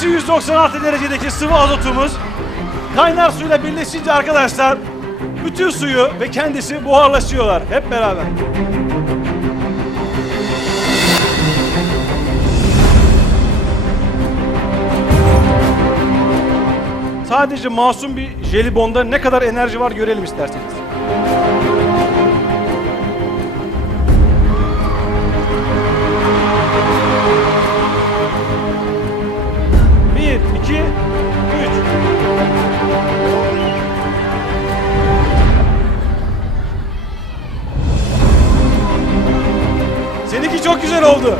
Eksi 196 derecedeki sıvı azotumuz kaynar suyla birleşince arkadaşlar bütün suyu ve kendisi buharlaşıyorlar hep beraber. Sadece masum bir jelibonda ne kadar enerji var görelim isterseniz. Seninki çok güzel oldu.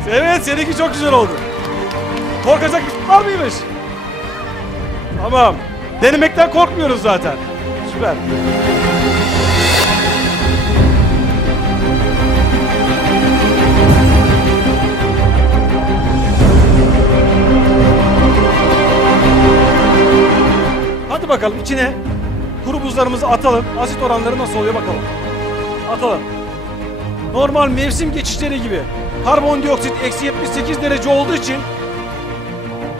evet, seninki çok güzel oldu. Korkacak bir şey var mıymış? Tamam. Denemekten korkmuyoruz zaten. Süper. Hadi bakalım içine kuru buzlarımızı atalım. Asit oranları nasıl oluyor bakalım. Atalım. Normal mevsim geçişleri gibi karbondioksit eksi 78 derece olduğu için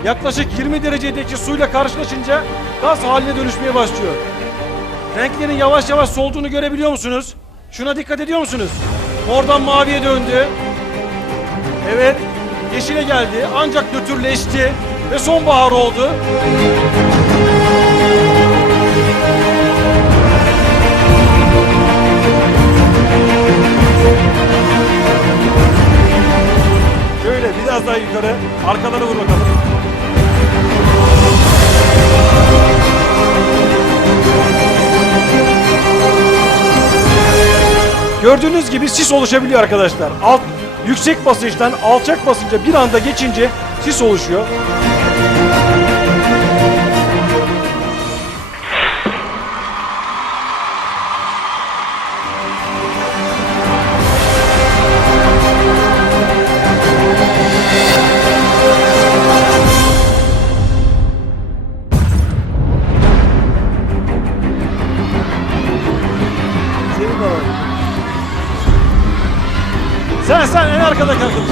yaklaşık 20 derecedeki suyla karşılaşınca gaz haline dönüşmeye başlıyor. Renklerin yavaş yavaş solduğunu görebiliyor musunuz? Şuna dikkat ediyor musunuz? Mordan maviye döndü. Evet, yeşile geldi ancak nötrleşti ve sonbahar oldu. Arkalara vur bakalım. Gördüğünüz gibi sis oluşabiliyor arkadaşlar. Alt yüksek basınçtan alçak basınca bir anda geçince sis oluşuyor. Sen sen en arkada kaldın.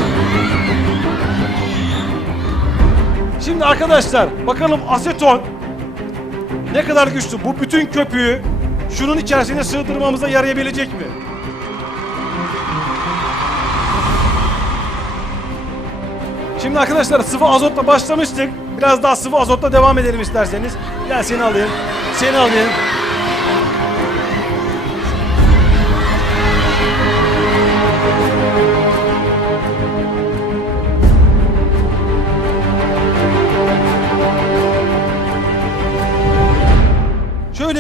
Şimdi arkadaşlar bakalım aseton ne kadar güçlü. Bu bütün köpüğü şunun içerisine sığdırmamıza yarayabilecek mi? Şimdi arkadaşlar sıvı azotla başlamıştık. Biraz daha sıvı azotla devam edelim isterseniz. Gel seni alayım. Seni alayım.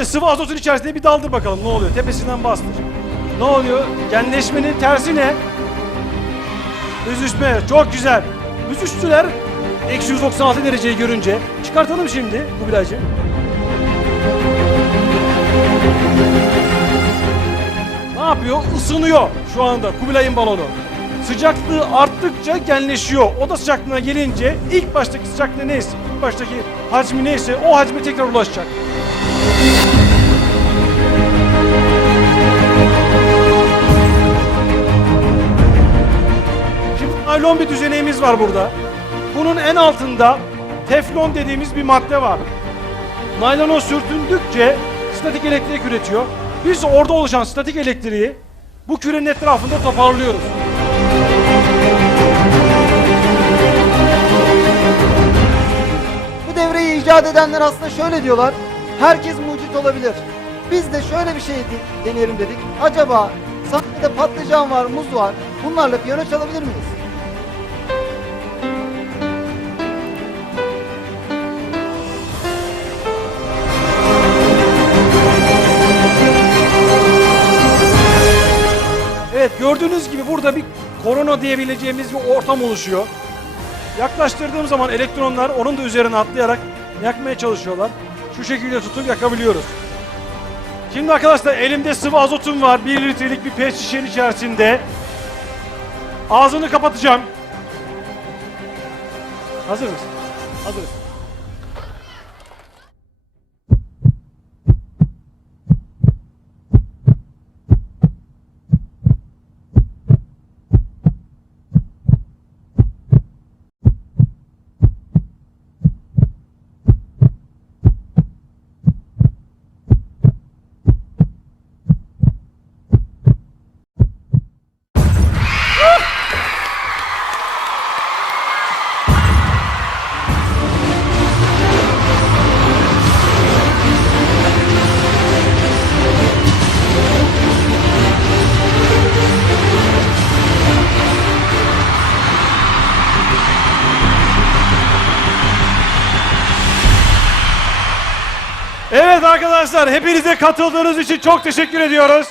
Şöyle sıvı azotun içerisinde bir daldır bakalım ne oluyor. Tepesinden bastır. Ne oluyor? Genleşmenin tersi ne? Büzüşme. Çok güzel. Büzüştüler. Eksi 196 dereceyi görünce. Çıkartalım şimdi Kubilaycığım. Ne yapıyor? Isınıyor şu anda Kubilay'ın balonu. Sıcaklığı arttıkça genleşiyor. Oda sıcaklığına gelince ilk baştaki sıcaklığı neyse, ilk baştaki hacmi neyse o hacme tekrar ulaşacak. Şimdi naylon bir düzeneğimiz var burada. Bunun en altında teflon dediğimiz bir madde var. Naylona sürtündükçe statik elektrik üretiyor. Biz orada oluşan statik elektriği bu kürenin etrafında toparlıyoruz. Bu devreyi icat edenler aslında şöyle diyorlar. Herkes mucit olabilir. Biz de şöyle bir şey de- deneyelim dedik. Acaba sahnede patlıcan var, muz var. Bunlarla piyano çalabilir miyiz? Evet gördüğünüz gibi burada bir korona diyebileceğimiz bir ortam oluşuyor. Yaklaştırdığım zaman elektronlar onun da üzerine atlayarak yakmaya çalışıyorlar. Şu şekilde tutup yakabiliyoruz. Şimdi arkadaşlar elimde sıvı azotum var. 1 litrelik bir pet şişenin içerisinde. Ağzını kapatacağım. Hazır mısın? Hazırız. Arkadaşlar hepinize katıldığınız için çok teşekkür ediyoruz.